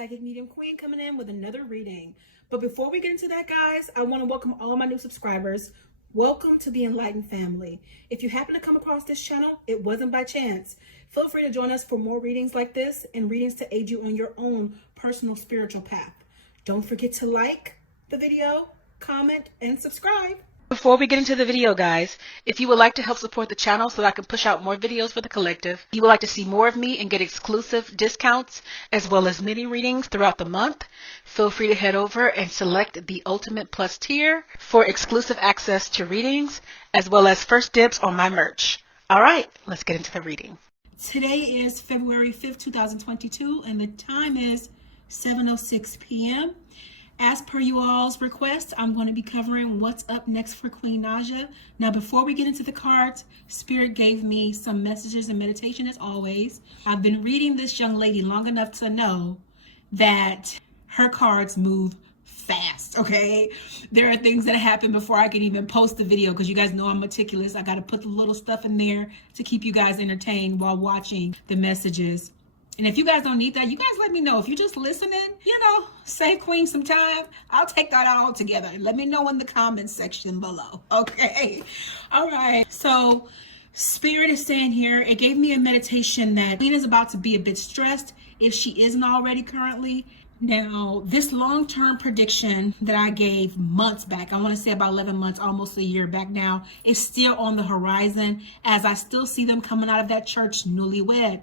Psychic Medium Queen coming in with another reading. But before we get into that, guys, I want to welcome all my new subscribers. Welcome to the Enlightened family. If you happen to come across this channel, it wasn't by chance. Feel free to join us for more readings like this and readings to aid you on your own personal spiritual path. Don't forget to like the video, comment, and subscribe. Before we get into the video, guys, if you would like to help support the channel so that I can push out more videos for the collective, you would like to see more of me and get exclusive discounts as well as mini readings throughout the month, feel free to head over and select the Ultimate Plus tier for exclusive access to readings as well as first dibs on my merch. All right, let's get into the reading. Today is February 5th, 2022, and the time is 7:06 p.m. As per you all's request, I'm going to be covering what's up next for Queen Naja. Now, before we get into the cards, Spirit gave me some messages and meditation as always. I've been reading this young lady long enough to know that her cards move fast, okay? There are things that happen before I can even post the video because you guys know I'm meticulous. I got to put the little stuff in there to keep you guys entertained while watching the messages. And if you guys don't need that, you guys let me know. If you're just listening, save Queen some time. I'll take that all together. Let me know in the comments section below. Okay. All right. So Spirit is saying here, it gave me a meditation that Queen is about to be a bit stressed if she isn't already currently. Now, this long-term prediction that I gave months back, I want to say about 11 months, almost a year back now, is still on the horizon as I still see them coming out of that church newlywed.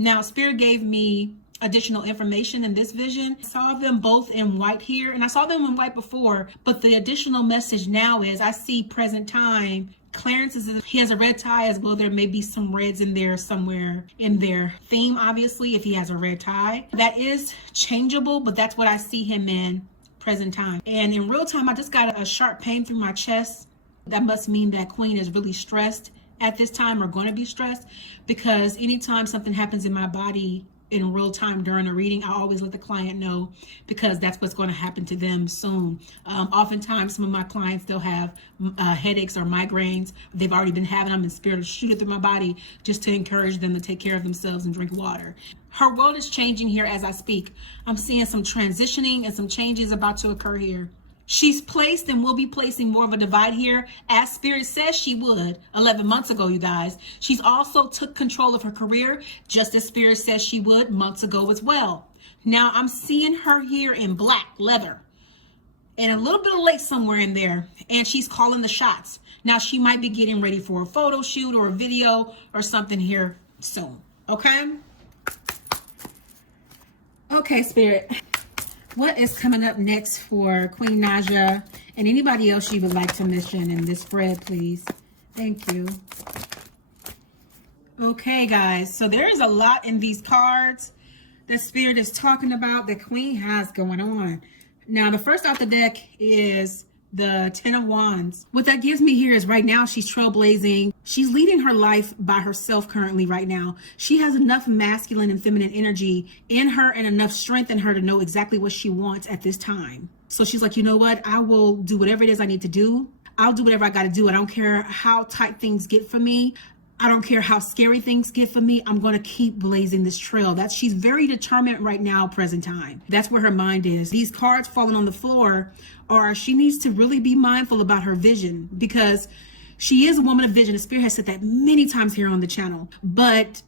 Now, Spirit gave me additional information in this vision. I saw them both in white here, and I saw them in white before, but the additional message now is I see present time. Clarence he has a red tie as well. There may be some reds in there somewhere in their theme, obviously, if he has a red tie. That is changeable, but that's what I see him in present time. And in real time, I just got a sharp pain through my chest. That must mean that Queen is really stressed at this time, or going to be stressed, because anytime something happens in my body in real time during a reading, I always let the client know, because that's what's going to happen to them soon. Oftentimes some of my clients, they'll have headaches or migraines. They've already been having them, and Spirit will shoot it through my body just to encourage them to take care of themselves and drink water. Her world is changing here as I speak. I'm seeing some transitioning and some changes about to occur here. She's placed and will be placing more of a divide here, as Spirit says she would 11 months ago, you guys. She's also took control of her career, just as Spirit says she would months ago as well. Now, I'm seeing her here in black leather and a little bit of lace somewhere in there, and she's calling the shots. Now, she might be getting ready for a photo shoot or a video or something here soon, okay? Okay, Spirit. What is coming up next for Queen Naja and anybody else you would like to mention in this spread, please? Thank you. Okay, guys. So there is a lot in these cards that Spirit is talking about that Queen has going on. Now, the first out the deck is the Ten of Wands. What that gives me here is right now she's trailblazing. She's leading her life by herself currently right now. She has enough masculine and feminine energy in her and enough strength in her to know exactly what she wants at this time. So she's like, you know what? I will do whatever it is I need to do. I'll do whatever I got to do. I don't care how tight things get for me. I don't care how scary things get for me. I'm going to keep blazing this trail. She's very determined right now, present time. That's where her mind is. These cards falling on the floor, or she needs to really be mindful about her vision, because she is a woman of vision. The Spirit has said that many times here on the channel, but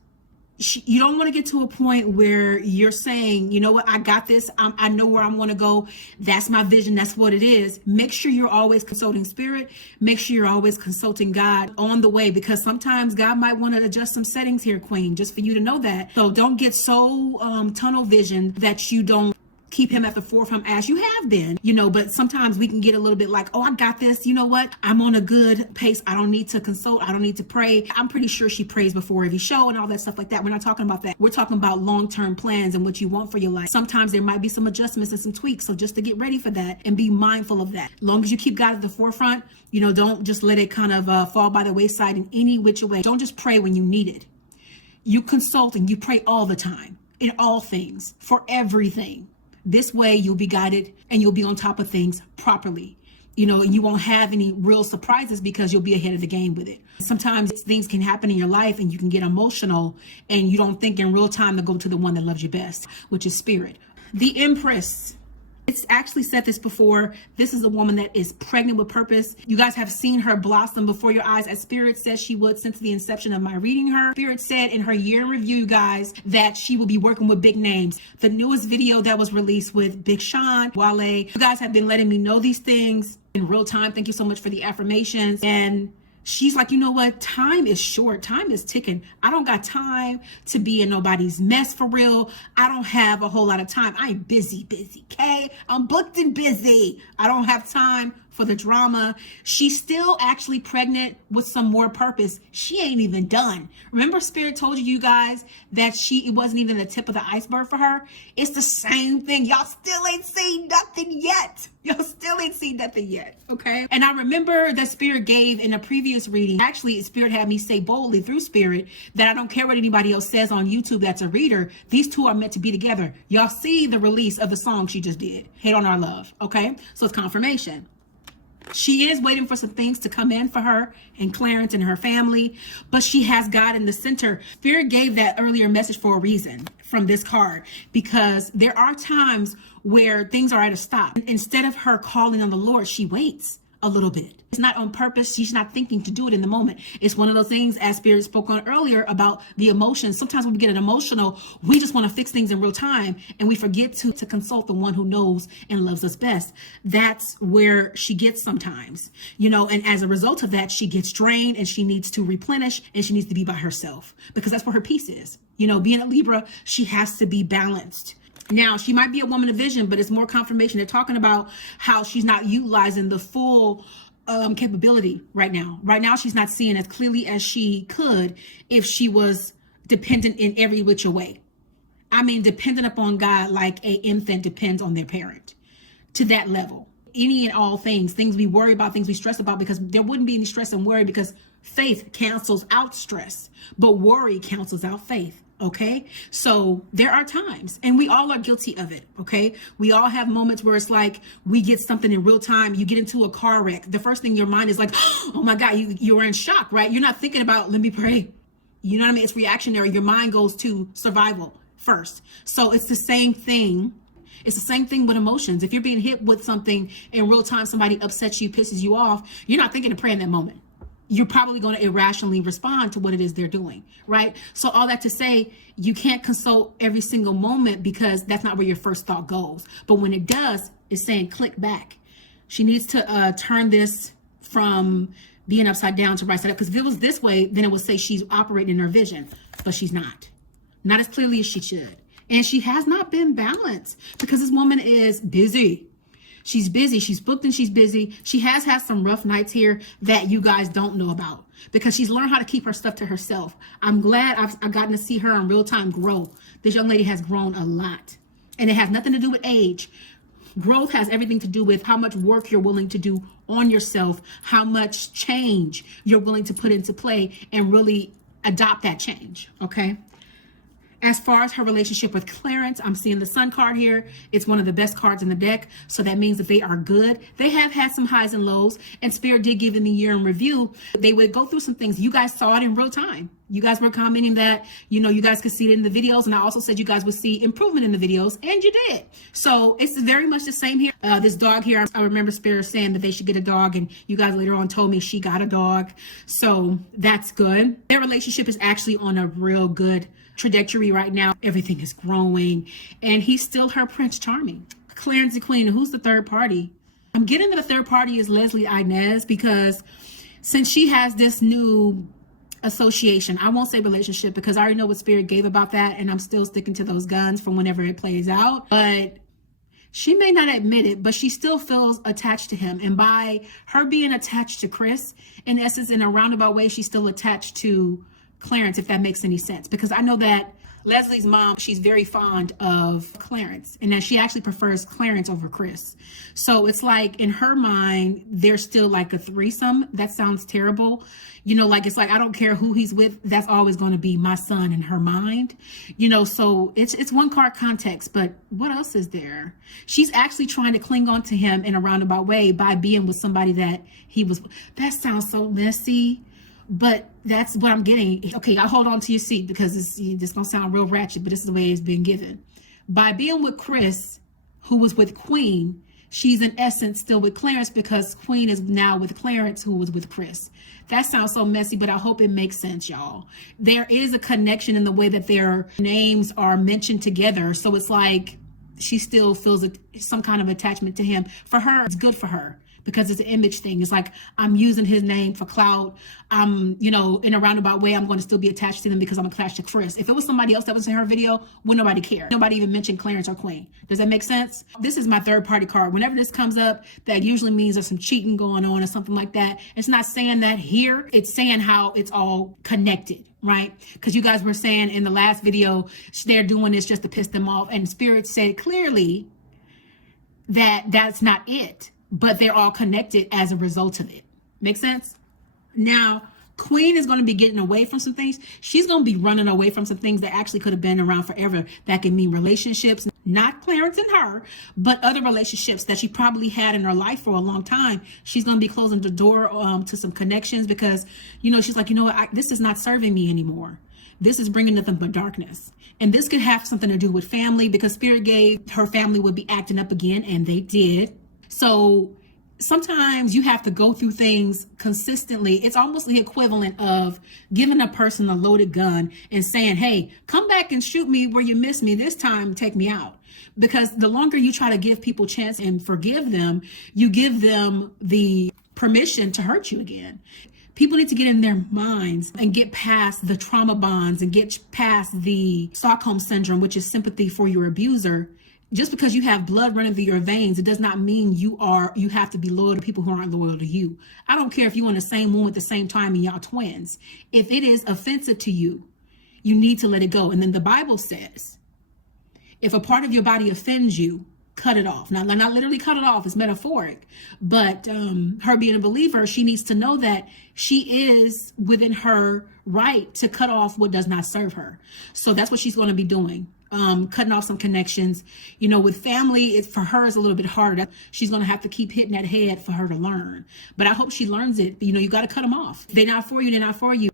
you don't want to get to a point where you're saying, you know what, I got this. I know where I'm going to go. That's my vision. That's what it is. Make sure you're always consulting Spirit. Make sure you're always consulting God on the way, because sometimes God might want to adjust some settings here, Queen, just for you to know that. So don't get so tunnel vision that you don't keep him at the forefront as you have been, but sometimes we can get a little bit like, oh, I got this. You know what? I'm on a good pace. I don't need to consult. I don't need to pray. I'm pretty sure she prays before every show and all that stuff like that. We're not talking about that. We're talking about long-term plans and what you want for your life. Sometimes there might be some adjustments and some tweaks. So just to get ready for that and be mindful of that. As long as you keep God at the forefront, don't just let it kind of fall by the wayside in any which way. Don't just pray when you need it. You consult and you pray all the time, in all things, for everything. This way you'll be guided and you'll be on top of things properly, and you won't have any real surprises because you'll be ahead of the game with it. Sometimes things can happen in your life and you can get emotional and you don't think in real time to go to the one that loves you best, which is Spirit. The Empress. It's actually said this before. This is a woman that is pregnant with purpose. You guys have seen her blossom before your eyes, as Spirit said she would since the inception of my reading her. Spirit said in her year in review, you guys, that she will be working with big names. The newest video that was released with Big Sean, Wale, you guys have been letting me know these things in real time. Thank you so much for the affirmations. And she's like, you know what? Time is short. Time is ticking. I don't got time to be in nobody's mess for real. I don't have a whole lot of time. I'm busy, okay? I'm booked and busy. I don't have time for the drama. She's still actually pregnant with some more purpose. She ain't even done. Remember, Spirit told you guys that it wasn't even the tip of the iceberg for her? It's the same thing. Y'all still ain't seen nothing yet. Y'all still ain't seen nothing yet, okay? And I remember that Spirit gave in a previous reading, actually Spirit had me say boldly through Spirit that I don't care what anybody else says on YouTube that's a reader. These two are meant to be together. Y'all see the release of the song she just did, Hate on Our Love, okay? So it's confirmation. She is waiting for some things to come in for her and Clarence and her family, but she has God in the center. Spirit gave that earlier message for a reason from this card, because there are times where things are at a stop. Instead of her calling on the Lord, she waits a little bit. It's not on purpose. She's not thinking to do it in the moment. It's one of those things, as Spirit spoke on earlier, about the emotions. Sometimes when we get emotional, we just want to fix things in real time, and we forget to consult the one who knows and loves us best. That's where she gets sometimes, and as a result of that, she gets drained and she needs to replenish and she needs to be by herself, because that's where her peace is. Being a Libra, she has to be balanced. Now, she might be a woman of vision, but it's more confirmation. They're talking about how she's not utilizing the full capability right now. Right now, she's not seeing as clearly as she could if she was dependent in every which way. I mean, dependent upon God like an infant depends on their parent, to that level. Any and all things we worry about, things we stress about, because there wouldn't be any stress and worry, because faith cancels out stress, but worry cancels out faith. Okay, so there are times, and we all are guilty of it. Okay, we all have moments where it's like we get something in real time. You get into a car wreck. The first thing in your mind is like, oh my God, you're in shock, right? You're not thinking about, let me pray. You know what I mean? It's reactionary. Your mind goes to survival first. So it's the same thing. It's the same thing with emotions. If you're being hit with something in real time, somebody upsets you, pisses you off, you're not thinking to pray in that moment. You're probably going to irrationally respond to what it is they're doing, right? So all that to say, you can't consult every single moment, because that's not where your first thought goes. But when it does, it's saying click back. She needs to turn this from being upside down to right side up, because if it was this way, then it would say she's operating in her vision, but she's not as clearly as she should. And she has not been balanced, because this woman is busy. She's busy. She's booked and she's busy. She has had some rough nights here that you guys don't know about, because she's learned how to keep her stuff to herself. I'm glad I've gotten to see her in real time grow. This young lady has grown a lot, and it has nothing to do with age. Growth has everything to do with how much work you're willing to do on yourself, how much change you're willing to put into play and really adopt that change. Okay. As far as her relationship with Clarence, I'm seeing the Sun card here. It's one of the best cards in the deck. So that means that they are good. They have had some highs and lows, and Spirit did give them the year in review. They would go through some things. You guys saw it in real time. You guys were commenting that, you guys could see it in the videos. And I also said you guys would see improvement in the videos, and you did. So it's very much the same here. This dog here, I remember Spirit saying that they should get a dog, and you guys later on told me she got a dog. So that's good. Their relationship is actually on a real good trajectory right now. Everything is growing, and he's still her Prince Charming. Clarence the Queen. Who's the third party? I'm getting that the third party is Ines, because since she has this new association, I won't say relationship, because I already know what Spirit gave about that, and I'm still sticking to those guns from whenever it plays out. But she may not admit it, but she still feels attached to him. And by her being attached to Chris, in essence, in a roundabout way, she's still attached to Clarence, if that makes any sense. Because I know that Leslie's mom, she's very fond of Clarence, and that she actually prefers Clarence over Chris. So it's like in her mind, they're still like a threesome. That sounds terrible. It's like, I don't care who he's with, that's always going to be my son in her mind. So it's one card context, but what else is there? She's actually trying to cling on to him in a roundabout way by being with somebody that that sounds so messy. But that's what I'm getting. Okay, I'll hold on to your seat, because it's going to sound real ratchet, but this is the way it's been given. By being with Chris, who was with Queen, she's in essence still with Clarence because Queen is now with Clarence, who was with Chris. That sounds so messy, but I hope it makes sense, y'all. There is a connection in the way that their names are mentioned together. So it's like she still feels some kind of attachment to him. For her, it's good for her because it's an image thing. It's like, I'm using his name for clout. You know, in a roundabout way, I'm going to still be attached to them because I'm attached to Chris. If it was somebody else that was in her video, would nobody care? Nobody even mentioned Clarence or Queen. Does that make sense? This is my third party card. Whenever this comes up, that usually means there's some cheating going on or something like that. It's not saying that here. It's saying how it's all connected, right? Because you guys were saying in the last video, they're doing this just to piss them off. And Spirit said clearly that that's not it, but they're all connected as a result of it. Make sense? Now, Queen is going to be getting away from some things. She's going to be running away from some things that actually could have been around forever. That can mean relationships, not Clarence and her, but other relationships that she probably had in her life for a long time. She's going to be closing the door to some connections because, you know, she's like, you know what, this is not serving me anymore. This is bringing nothing but darkness. And this could have something to do with family because Spirit gave her family would be acting up again, and they did. So sometimes you have to go through things consistently. It's almost the equivalent of giving a person a loaded gun and saying, hey, come back and shoot me where you missed me this time, take me out. Because the longer you try to give people chance and forgive them, you give them the permission to hurt you again. People need to get in their minds and get past the trauma bonds and get past the Stockholm syndrome, which is sympathy for your abuser. Just because you have blood running through your veins, it does not mean you have to be loyal to people who aren't loyal to you. I don't care if you're in the same womb at the same time and y'all twins. If it is offensive to you, you need to let it go. And then the Bible says, if a part of your body offends you, cut it off. Now, not literally cut it off, it's metaphoric. But her being a believer, she needs to know that she is within her right to cut off what does not serve her. So that's what she's going to be doing. Cutting off some connections. You know, with family, it's for her is a little bit harder. She's going to have to keep hitting that head for her to learn. But I hope she learns it. You know, you got to cut them off. They're not for you. They're not for you.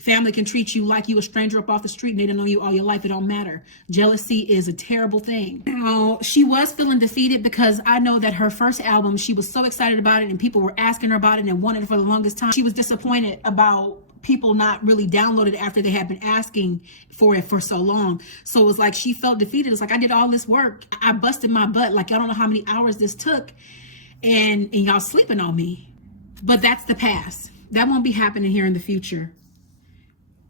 Family can treat you like you a stranger up off the street and they don't know you all your life. It don't matter. Jealousy is a terrible thing. Now, she was feeling defeated because I know that her first album, she was so excited about it and people were asking her about it and wanted it for the longest time. She was disappointed about people not really downloaded it after they had been asking for it for so long. So it was like she felt defeated. It's like, I did all this work. I busted my butt. Like, y'all don't know how many hours this took and y'all sleeping on me. But that's the past. That won't be happening here in the future.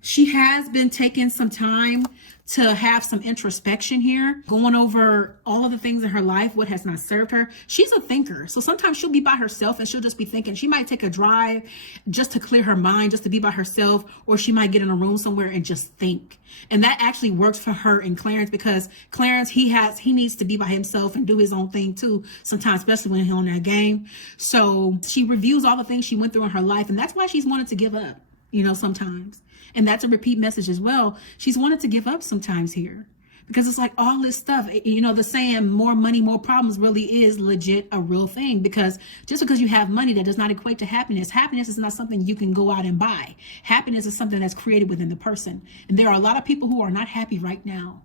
She has been taking some time to have some introspection here, going over all of the things in her life, what has not served her. She's a thinker. So sometimes she'll be by herself and she'll just be thinking. She might take a drive just to clear her mind, just to be by herself, or she might get in a room somewhere and just think. And that actually works for her and Clarence because Clarence, he needs to be by himself and do his own thing too, sometimes, especially when he's on that game. So she reviews all the things she went through in her life. And that's why she's wanted to give up, you know, sometimes. And that's a repeat message as well. She's wanted to give up sometimes here because it's like all this stuff, you know, the saying more money, more problems really is legit a real thing, because just because you have money, that does not equate to happiness. Happiness is not something you can go out and buy. Happiness is something that's created within the person. And there are a lot of people who are not happy right now.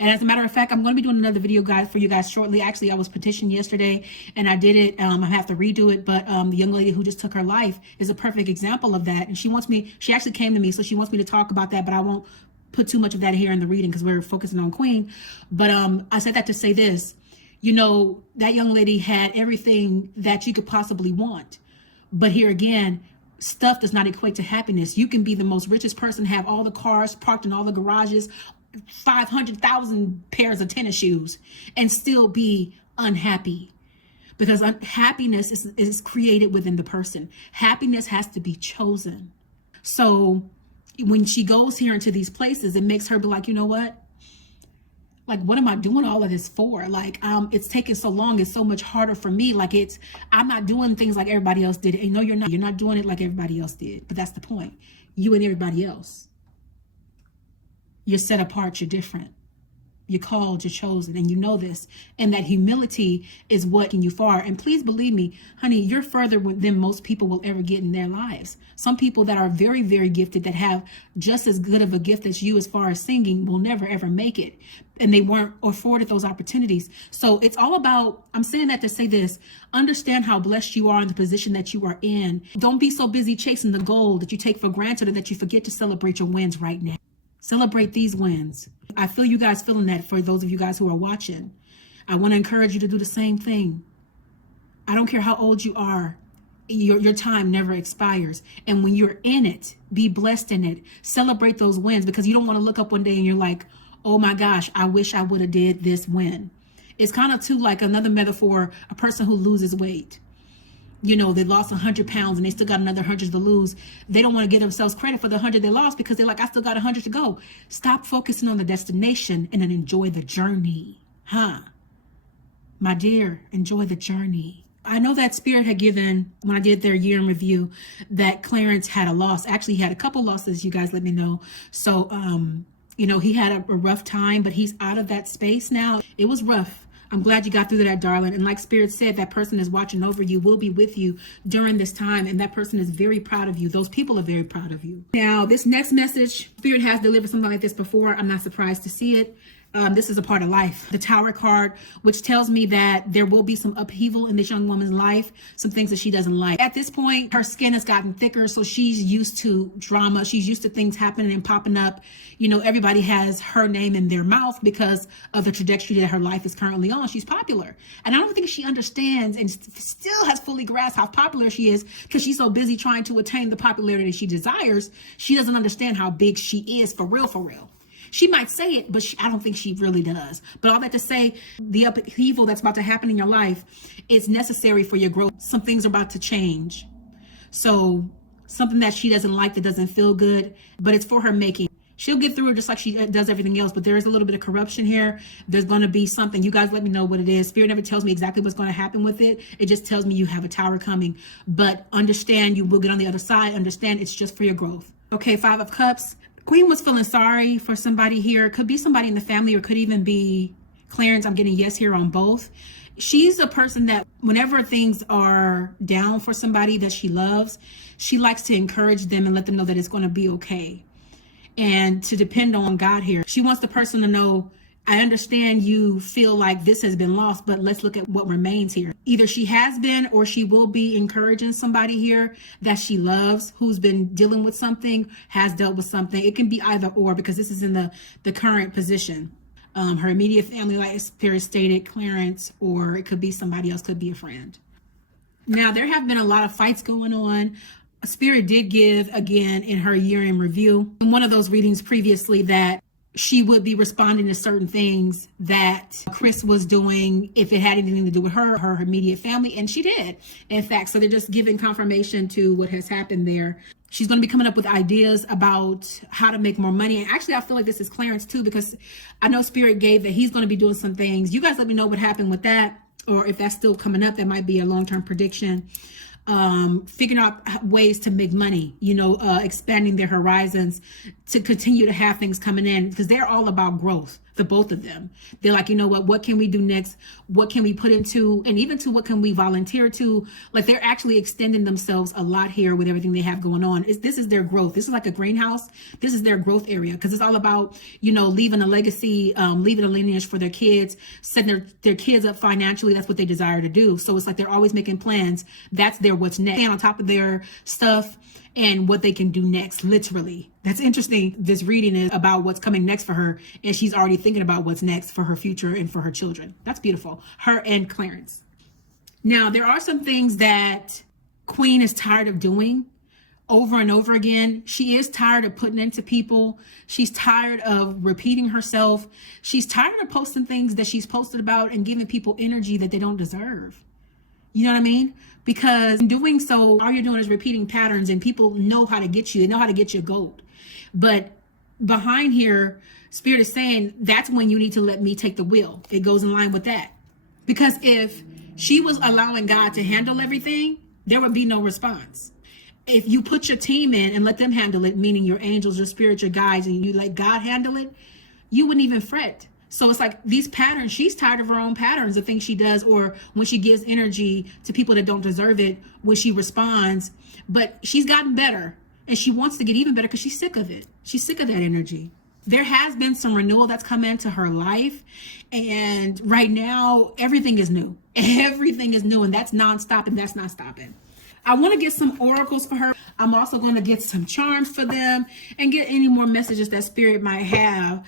And as a matter of fact, I'm going to be doing another video guide for you guys shortly. Actually, I was petitioned yesterday and I did it. I have to redo it. But the young lady who just took her life is a perfect example of that. And she actually came to me. So she wants me to talk about that, but I won't put too much of that here in the reading because we're focusing on Queen. But I said that to say this, you know, that young lady had everything that you could possibly want. But here again, stuff does not equate to happiness. You can be the most richest person, have all the cars parked in all the garages, 500,000 pairs of tennis shoes, and still be unhappy, because happiness is created within the person. Happiness has to be chosen. So when she goes here into these places, it makes her be like, you know what? Like, what am I doing all of this for? Like, it's taking so long. It's so much harder for me. Like, I'm not doing things like everybody else did. And no, you're not. You're not doing it like everybody else did. But that's the point. You and everybody else. You're set apart. You're different. You're called, you're chosen, and you know this. And that humility is what can you far. And please believe me, honey, you're further than most people will ever get in their lives. Some people that are very, very gifted, that have just as good of a gift as you as far as singing, will never, ever make it. And they weren't afforded those opportunities. So it's all about, I'm saying that to say this, understand how blessed you are in the position that you are in. Don't be so busy chasing the goal that you take for granted or that you forget to celebrate your wins right now. Celebrate these wins. I feel you guys feeling that for those of you guys who are watching. I want to encourage you to do the same thing. I don't care how old you are. Your time never expires. And when you're in it, be blessed in it. Celebrate those wins, because you don't want to look up one day and you're like, oh my gosh, I wish I would have did this win. It's kind of too like another metaphor, a person who loses weight. You know, they lost 100 pounds and they still got another 100 to lose. They don't want to give themselves credit for the 100 they lost because they're like, I still got 100 to go. Stop focusing on the destination and then enjoy the journey. My dear, enjoy the journey. I know that Spirit had given, when I did their year in review, that Clarence had a loss. Actually, he had a couple losses, you guys let me know. So, you know, he had a rough time, but he's out of that space now. It was rough. I'm glad you got through that, darling. And like Spirit said, that person is watching over you, will be with you during this time. And that person is very proud of you. Those people are very proud of you. Now, this next message, Spirit has delivered something like this before. I'm not surprised to see it. This is a part of life. The Tower card, which tells me that there will be some upheaval in this young woman's life, some things that she doesn't like. At this point, her skin has gotten thicker, so she's used to drama. She's used to things happening and popping up. You know, everybody has her name in their mouth because of the trajectory that her life is currently on. She's popular. And I don't think she understands and still has fully grasped how popular she is, because she's so busy trying to attain the popularity she desires. She doesn't understand how big she is for real, for real. She might say it, but I don't think she really does. But all that to say, the upheaval that's about to happen in your life is necessary for your growth. Some things are about to change. So something that she doesn't like, that doesn't feel good, but it's for her making. She'll get through it just like she does everything else, but there is a little bit of corruption here. There's going to be something. You guys let me know what it is. Spirit never tells me exactly what's going to happen with it. It just tells me you have a tower coming. But understand, you will get on the other side. Understand, it's just for your growth. Okay, 5 of Cups. Queen was feeling sorry for somebody here. Could be somebody in the family, or could even be Clarence. I'm getting yes here on both. She's a person that whenever things are down for somebody that she loves, she likes to encourage them and let them know that it's going to be okay. And to depend on God here. She wants the person to know, I understand you feel like this has been lost, but let's look at what remains here. Either she has been or she will be encouraging somebody here that she loves, who's been dealing with something, has dealt with something. It can be either or, because this is in the current position. Her immediate family, like Spirit stated, Clarence, or it could be somebody else, could be a friend. Now, there have been a lot of fights going on. Spirit did give, again, in her year in review, in one of those readings previously, that she would be responding to certain things that Chris was doing if it had anything to do with her immediate family. And she did, in fact. So they're just giving confirmation to what has happened there. She's going to be coming up with ideas about how to make more money. And actually, I feel like this is Clarence too, because I know Spirit gave that he's going to be doing some things. You guys let me know what happened with that, or if that's still coming up. That might be a long-term prediction. Figuring out ways to make money, you know, expanding their horizons to continue to have things coming in, because they're all about growth. The both of them, they're like, you know what can we do next? What can we put into, and even to what can we volunteer to? Like, they're actually extending themselves a lot here with everything they have going on. This is their growth. This is like a greenhouse. This is their growth area, because it's all about, you know, leaving a legacy, leaving a lineage for their kids, setting their kids up financially. That's what they desire to do. So it's like they're always making plans. That's their what's next. Staying on top of their stuff and what they can do next, literally. That's interesting. This reading is about what's coming next for her, and she's already thinking about what's next for her future and for her children. That's beautiful. Her and Clarence. Now, there are some things that Queen is tired of doing over and over again. She is tired of putting into people. She's tired of repeating herself. She's tired of posting things that she's posted about and giving people energy that they don't deserve. You know what I mean? Because in doing so, all you're doing is repeating patterns, and people know how to get you. They know how to get your goat. But behind here, Spirit is saying that's when you need to let me take the wheel. It goes in line with that. Because if she was allowing God to handle everything, there would be no response. If you put your team in and let them handle it, meaning your angels, your spirit, your guides, and you let God handle it, you wouldn't even fret. So it's like these patterns, she's tired of her own patterns, the things she does, or when she gives energy to people that don't deserve it, when she responds. But she's gotten better, and she wants to get even better because she's sick of it. She's sick of that energy. There has been some renewal that's come into her life. And right now, everything is new. Everything is new, and that's nonstop, and that's not stopping. I want to get some oracles for her. I'm also going to get some charms for them and get any more messages that Spirit might have.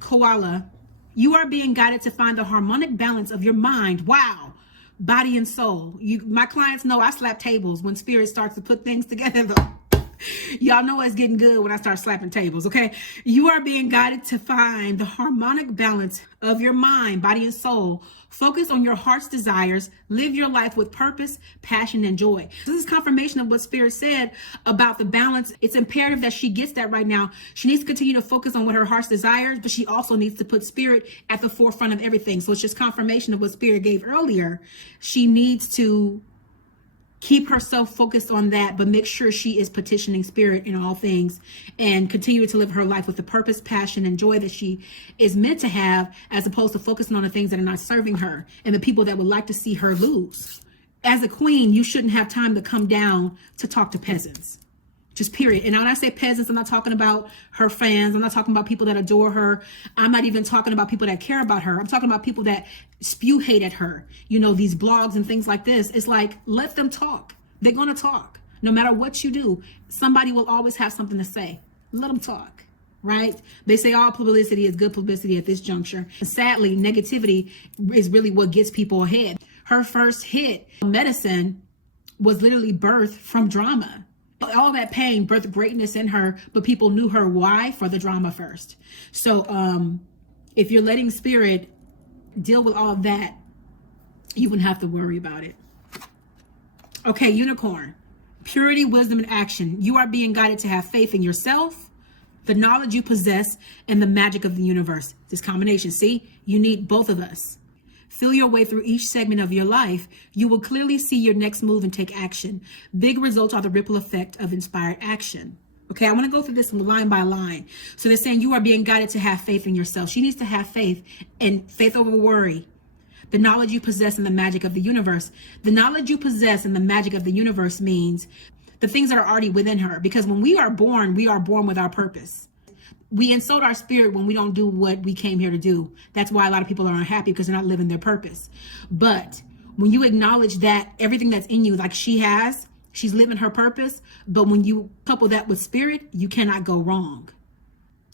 Koala, you are being guided to find the harmonic balance of your mind. Wow. Body and soul. My clients know I slap tables when Spirit starts to put things together, though. Y'all know it's getting good when I start slapping tables, okay? You are being guided to find the harmonic balance of your mind, body, and soul. Focus on your heart's desires. Live your life with purpose, passion, and joy. This is confirmation of what Spirit said about the balance. It's imperative that she gets that right now. She needs to continue to focus on what her heart's desires, but she also needs to put Spirit at the forefront of everything. So it's just confirmation of what Spirit gave earlier. She needs to keep herself focused on that, but make sure she is petitioning Spirit in all things and continue to live her life with the purpose, passion, and joy that she is meant to have, as opposed to focusing on the things that are not serving her and the people that would like to see her lose. As a queen, you shouldn't have time to come down to talk to peasants. Just period. And when I say peasants, I'm not talking about her fans. I'm not talking about people that adore her. I'm not even talking about people that care about her. I'm talking about people that spew hate at her. You know, these blogs and things like this. It's like, let them talk. They're going to talk. No matter what you do, somebody will always have something to say. Let them talk, right? They say all publicity is good publicity at this juncture. Sadly, negativity is really what gets people ahead. Her first hit, Medicine, was literally birthed from drama. All that pain birthed greatness in her, but people knew her why for the drama first. So if you're letting Spirit deal with all of that, you wouldn't have to worry about it. Okay, Unicorn. Purity, wisdom, and action. You are being guided to have faith in yourself, the knowledge you possess, and the magic of the universe. This combination, see? You need both of us. Feel your way through each segment of your life. You will clearly see your next move and take action. Big results are the ripple effect of inspired action. Okay, I want to go through this line by line. So they're saying you are being guided to have faith in yourself. She needs to have faith, and faith over worry. The knowledge you possess and the magic of the universe. The knowledge you possess and the magic of the universe means the things that are already within her. Because when we are born with our purpose. We insult our spirit when we don't do what we came here to do. That's why a lot of people are unhappy, because they're not living their purpose. But when you acknowledge that everything that's in you, like she's living her purpose. But when you couple that with Spirit, you cannot go wrong.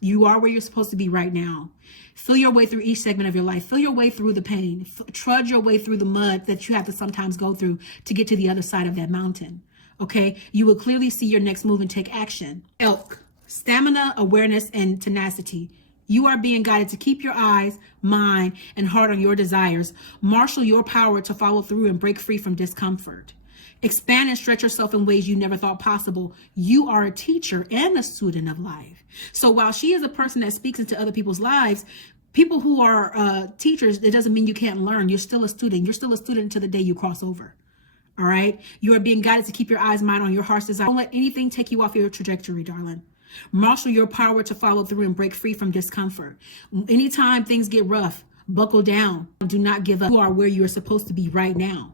You are where you're supposed to be right now. Feel your way through each segment of your life. Feel your way through the pain. Trudge your way through the mud that you have to sometimes go through to get to the other side of that mountain. Okay? You will clearly see your next move and take action. Elk. Stamina, awareness, and tenacity. You are being guided to keep your eyes, mind, and heart on your desires. Marshal your power to follow through and break free from discomfort. Expand and stretch yourself in ways you never thought possible. You are a teacher and a student of life. So while she is a person that speaks into other people's lives, people who are teachers, it doesn't mean you can't learn. You're still a student. You're still a student until the day you cross over. All right? You are being guided to keep your eyes, mind on your heart's desire. Don't let anything take you off your trajectory, darling. Marshal your power to follow through and break free from discomfort. Anytime things get rough, buckle down. Do not give up. You are where you are supposed to be right now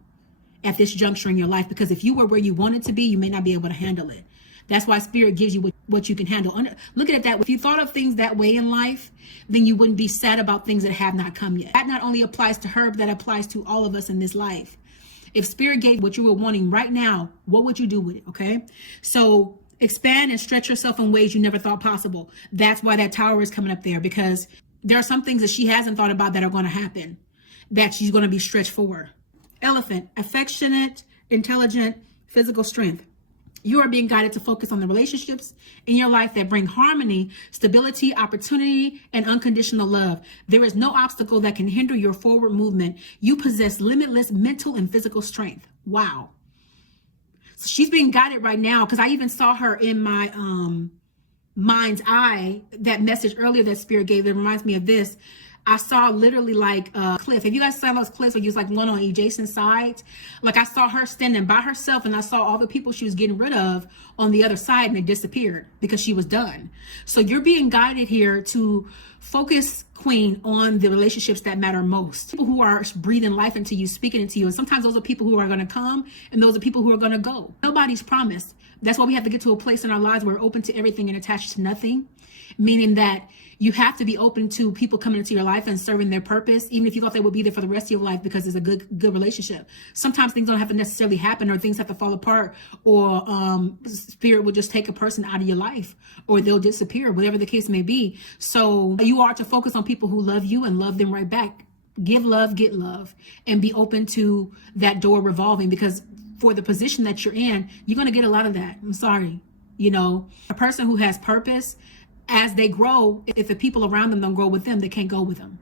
at this juncture in your life, because if you were where you wanted to be, you may not be able to handle it. That's why Spirit gives you what you can handle. Look at it that way. If you thought of things that way in life, then you wouldn't be sad about things that have not come yet. That not only applies to her, but that applies to all of us in this life. If Spirit gave what you were wanting right now, what would you do with it? Okay. So expand and stretch yourself in ways you never thought possible. That's why that tower is coming up there, because there are some things that she hasn't thought about that are going to happen, that she's going to be stretched for. Elephant, affectionate, intelligent, physical strength. You are being guided to focus on the relationships in your life that bring harmony, stability, opportunity, and unconditional love. There is no obstacle that can hinder your forward movement. You possess limitless mental and physical strength. Wow. So she's being guided right now, because I even saw her in my mind's eye, that message earlier that Spirit gave that reminds me of this. I saw literally like a cliff. Have you guys saw those cliffs where you was like one on adjacent sides? Like I saw her standing by herself, and I saw all the people she was getting rid of on the other side, and they disappeared because she was done. So you're being guided here to focus, Queen, on the relationships that matter most. People who are breathing life into you, speaking into you. And sometimes those are people who are going to come, and those are people who are going to go. Nobody's promised. That's why we have to get to a place in our lives where we're open to everything and attached to nothing. Meaning that you have to be open to people coming into your life and serving their purpose, even if you thought they would be there for the rest of your life because it's a good relationship. Sometimes things don't have to necessarily happen, or things have to fall apart, or spirit will just take a person out of your life, or they'll disappear, whatever the case may be. So you are to focus on people who love you and love them right back. Give love, get love, and be open to that door revolving, because for the position that you're in, you're going to get a lot of that. I'm sorry. You know, a person who has purpose, as they grow, if the people around them don't grow with them, they can't go with them.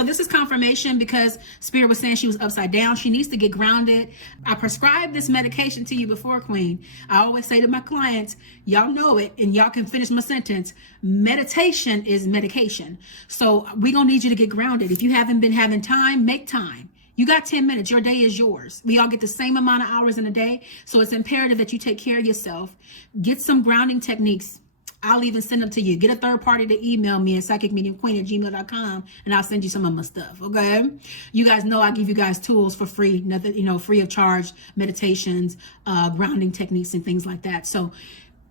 So this is confirmation, because Spirit was saying she was upside down. She needs to get grounded. I prescribed this medication to you before, Queen. I always say to my clients, y'all know it, and y'all can finish my sentence. Meditation is medication. So we're going to need you to get grounded. If you haven't been having time, make time. You got 10 minutes. Your day is yours. We all get the same amount of hours in a day. So it's imperative that you take care of yourself. Get some grounding techniques. I'll even send them to you. Get a third party to email me at psychicmediumqueen@gmail.com, and I'll send you some of my stuff. Okay. You guys know I give you guys tools for free, nothing, you know, free of charge, meditations, grounding techniques and things like that. So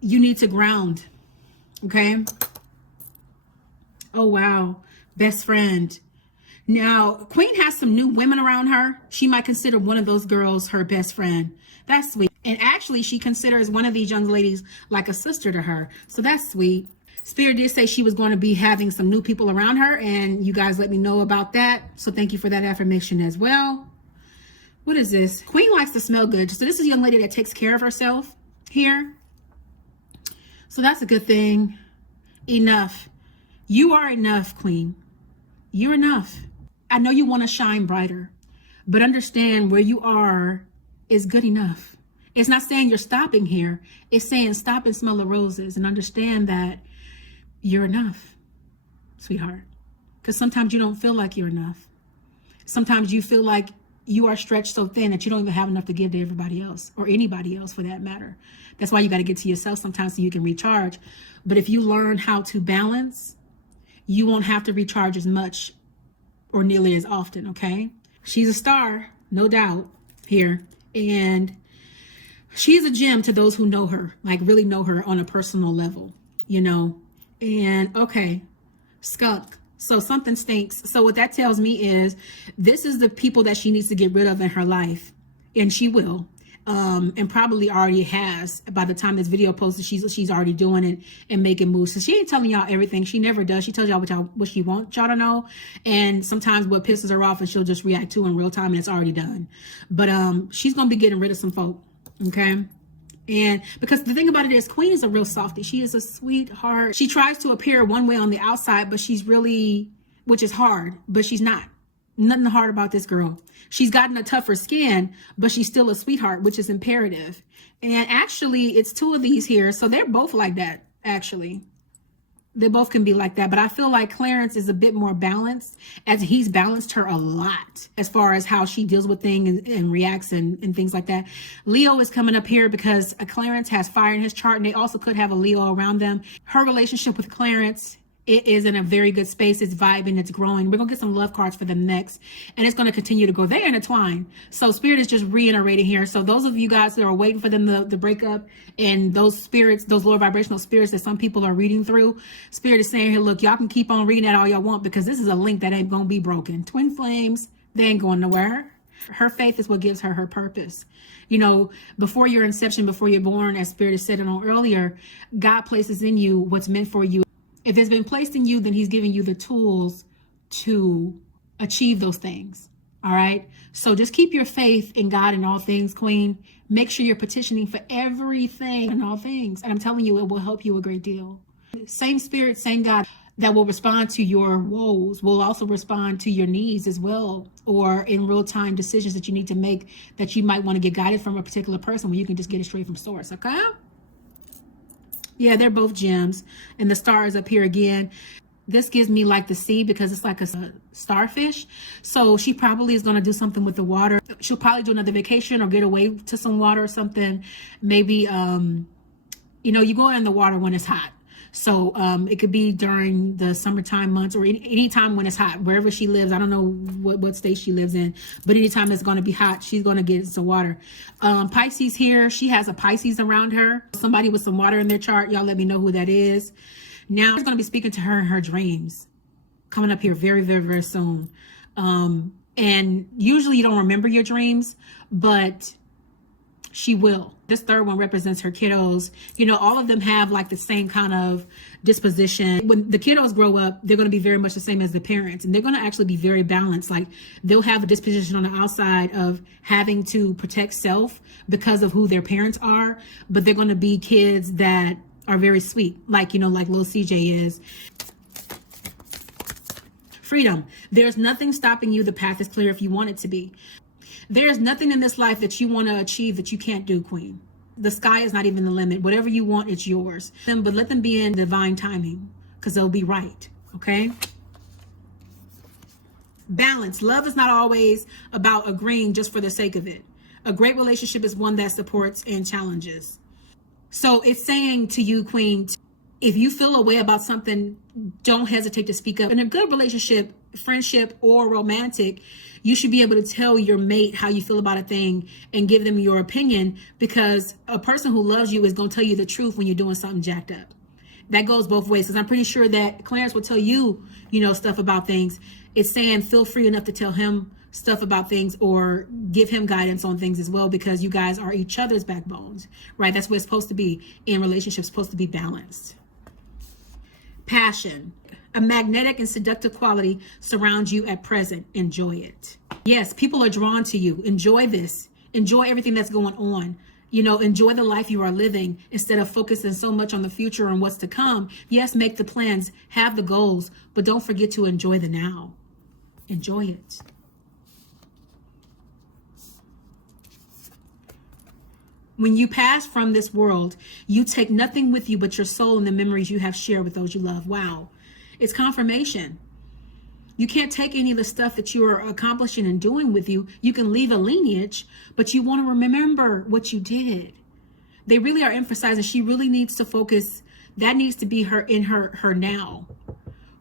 you need to ground. Okay. Oh, wow. Best friend. Now, Queen has some new women around her. She might consider one of those girls her best friend. That's sweet. And actually, she considers one of these young ladies like a sister to her. So that's sweet. Spirit did say she was going to be having some new people around her, and you guys let me know about that. So thank you for that affirmation as well. What is this? Queen likes to smell good. So this is a young lady that takes care of herself here. So that's a good thing. Enough. You are enough, Queen. You're enough. I know you want to shine brighter, but understand where you are is good enough. It's not saying you're stopping here. It's saying stop and smell the roses and understand that you're enough, sweetheart. Because sometimes you don't feel like you're enough. Sometimes you feel like you are stretched so thin that you don't even have enough to give to everybody else, or anybody else for that matter. That's why you got to get to yourself sometimes so you can recharge. But if you learn how to balance, you won't have to recharge as much or nearly as often, okay? She's a star, no doubt, here. And she's a gem to those who know her, like really know her on a personal level, you know? And okay, skunk. So something stinks. So what that tells me is this is the people that she needs to get rid of in her life. And she will. And probably already has. By the time this video posted, she's already doing it and making moves. So she ain't telling y'all everything. She never does. She tells y'all what she wants y'all to know, and sometimes what pisses her off, and she'll just react to in real time, and it's already done. But she's gonna be getting rid of some folk, okay? And because the thing about it is, Queen is a real softie. She is a sweetheart. She tries to appear one way on the outside, but she's really, which is hard, but she's not. Nothing hard about this girl. She's gotten a tougher skin, but she's still a sweetheart, which is imperative. And actually, it's two of these here. So they're both like that, actually. They both can be like that. But I feel like Clarence is a bit more balanced, as he's balanced her a lot as far as how she deals with things and reacts and things like that. Leo is coming up here because Clarence has fire in his chart, and they also could have a Leo around them. Her relationship with Clarence, it is in a very good space. It's vibing. It's growing. We're going to get some love cards for them next. And it's going to continue to go. They're intertwined. So Spirit is just reiterating here. So those of you guys that are waiting for them to break up, and those spirits, those lower vibrational spirits that some people are reading through, Spirit is saying here, look, y'all can keep on reading that all y'all want, because this is a link that ain't going to be broken. Twin flames, they ain't going nowhere. Her faith is what gives her her purpose. You know, before your inception, before you're born, as Spirit has said it on earlier, God places in you what's meant for you. If it's been placed in you, then he's giving you the tools to achieve those things. All right. So just keep your faith in God in all things, Queen. Make sure you're petitioning for everything and all things. And I'm telling you, it will help you a great deal. Same Spirit, same God that will respond to your woes will also respond to your needs as well, or in real time decisions that you need to make that you might want to get guided from a particular person, where you can just get it straight from source. Okay. Yeah, they're both gems. And the star is up here again. This gives me like the sea because it's like a starfish. So she probably is going to do something with the water. She'll probably do another vacation or get away to some water or something. Maybe, you know, you go in the water when it's hot. So it could be during the summertime months or any time when it's hot, wherever she lives. I don't know what state she lives in, but anytime it's going to be hot, she's going to get some water. Pisces here, she has a Pisces around her. Somebody with some water in their chart. Y'all let me know who that is. Now she's going to be speaking to her in her dreams, coming up here very, very, very soon. And usually you don't remember your dreams, but she will. This third one represents her kiddos. You know, all of them have like the same kind of disposition. When the kiddos grow up, they're going to be very much the same as the parents, and they're going to actually be very balanced. Like they'll have a disposition on the outside of having to protect self because of who their parents are, but they're going to be kids that are very sweet, like, you know, like little CJ is. Freedom. There's nothing stopping you. The path is clear if you want it to be. There's nothing in this life that you want to achieve that you can't do, Queen. The sky is not even the limit. Whatever you want, it's yours. But let them be in divine timing because they'll be right. Okay? Balance. Love is not always about agreeing just for the sake of it. A great relationship is one that supports and challenges. So it's saying to you, Queen, if you feel a way about something, don't hesitate to speak up. In a good relationship, friendship, or romantic, you should be able to tell your mate how you feel about a thing and give them your opinion, because a person who loves you is going to tell you the truth when you're doing something jacked up. That goes both ways, because I'm pretty sure that Clarence will tell you, you know, stuff about things. It's saying feel free enough to tell him stuff about things or give him guidance on things as well, because you guys are each other's backbones, right? That's what it's supposed to be in relationships, supposed to be balanced. Passion. A magnetic and seductive quality surrounds you at present. Enjoy it. Yes, people are drawn to you. Enjoy this. Enjoy everything that's going on. You know, enjoy the life you are living instead of focusing so much on the future and what's to come. Yes, make the plans, have the goals, but don't forget to enjoy the now. Enjoy it. When you pass from this world, you take nothing with you but your soul and the memories you have shared with those you love. Wow. It's confirmation. You can't take any of the stuff that you are accomplishing and doing with you. You can leave a lineage, but you want to remember what you did. They really are emphasizing she really needs to focus. That needs to be her in her now.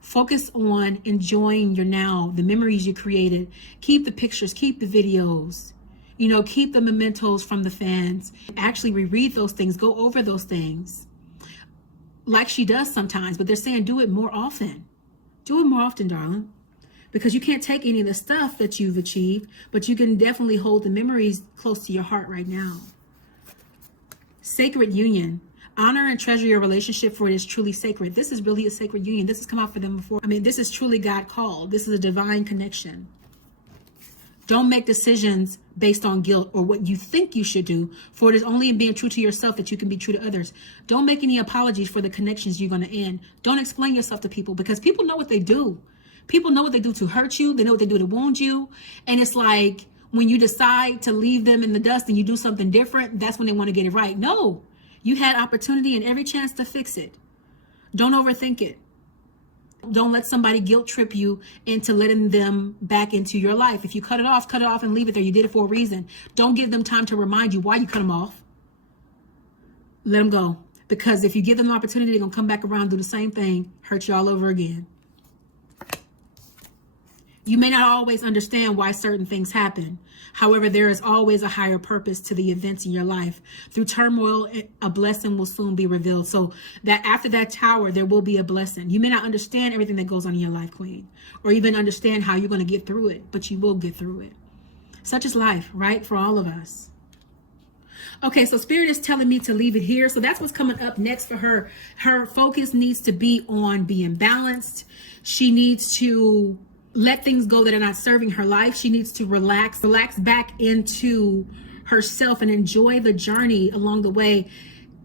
Focus on enjoying your now, the memories you created. Keep the pictures, keep the videos. You know, keep the mementos from the fans. Actually reread those things, go over those things like she does sometimes, but they're saying do it more often. Do it more often, darling, because you can't take any of the stuff that you've achieved, but you can definitely hold the memories close to your heart right now. Sacred union. Honor and treasure your relationship, for it is truly sacred. This is really a sacred union. This has come out for them before. I mean, this is truly God called. This is a divine connection. Don't make decisions based on guilt or what you think you should do, for it is only in being true to yourself that you can be true to others. Don't make any apologies for the connections you're going to end. Don't explain yourself to people, because people know what they do. People know what they do to hurt you. They know what they do to wound you. And it's like when you decide to leave them in the dust and you do something different, that's when they want to get it right. No, you had opportunity and every chance to fix it. Don't overthink it. Don't let somebody guilt trip you into letting them back into your life. If you cut it off and leave it there. You did it for a reason. Don't give them time to remind you why you cut them off. Let them go. Because if you give them an opportunity, they're going to come back around, do the same thing, hurt you all over again. You may not always understand why certain things happen. However, there is always a higher purpose to the events in your life. Through turmoil, a blessing will soon be revealed. So that after that tower, there will be a blessing. You may not understand everything that goes on in your life, Queen, or even understand how you're going to get through it, but you will get through it. Such is life, right? For all of us. Okay, so Spirit is telling me to leave it here. So that's what's coming up next for her. Her focus needs to be on being balanced. She needs to let things go that are not serving her life. She needs to relax back into herself and enjoy the journey along the way.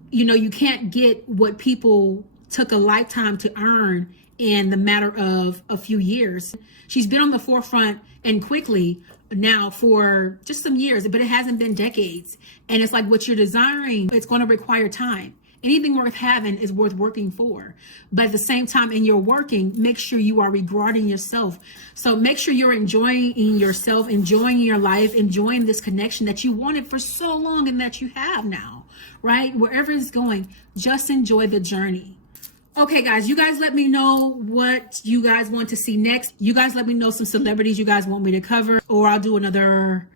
You know, you can't get what people took a lifetime to earn in the matter of a few years. She's been on the forefront and quickly now for just some years, but it hasn't been decades. And it's like what you're desiring, it's going to require time. Anything worth having is worth working for. But at the same time, in your working, make sure you are rewarding yourself. So make sure you're enjoying yourself, enjoying your life, enjoying this connection that you wanted for so long and that you have now, right? Wherever it's going, just enjoy the journey. Okay, guys, you guys let me know what you guys want to see next. You guys let me know some celebrities you guys want me to cover, or I'll do another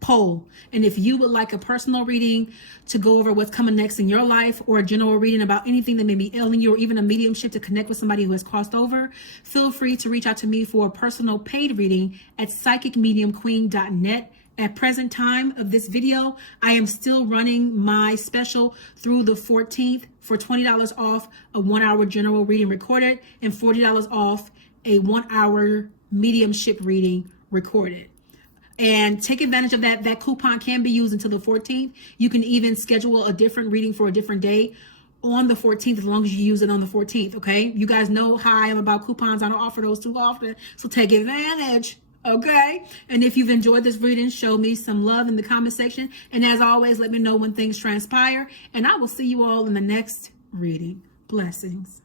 poll. And if you would like a personal reading to go over what's coming next in your life, or a general reading about anything that may be ailing you, or even a mediumship to connect with somebody who has crossed over, feel free to reach out to me for a personal paid reading at psychicmediumqueen.net. At present time of this video, I am still running my special through the 14th for $20 off a 1-hour general reading recorded and $40 off a 1-hour mediumship reading recorded. And take advantage of that. That coupon can be used until the 14th. You can even schedule a different reading for a different day on the 14th, as long as you use it on the 14th, okay? You guys know how I am about coupons. I don't offer those too often, so take advantage. Okay, and if you've enjoyed this reading, show me some love in the comment section. And as always, let me know when things transpire. And I will see you all in the next reading. Blessings.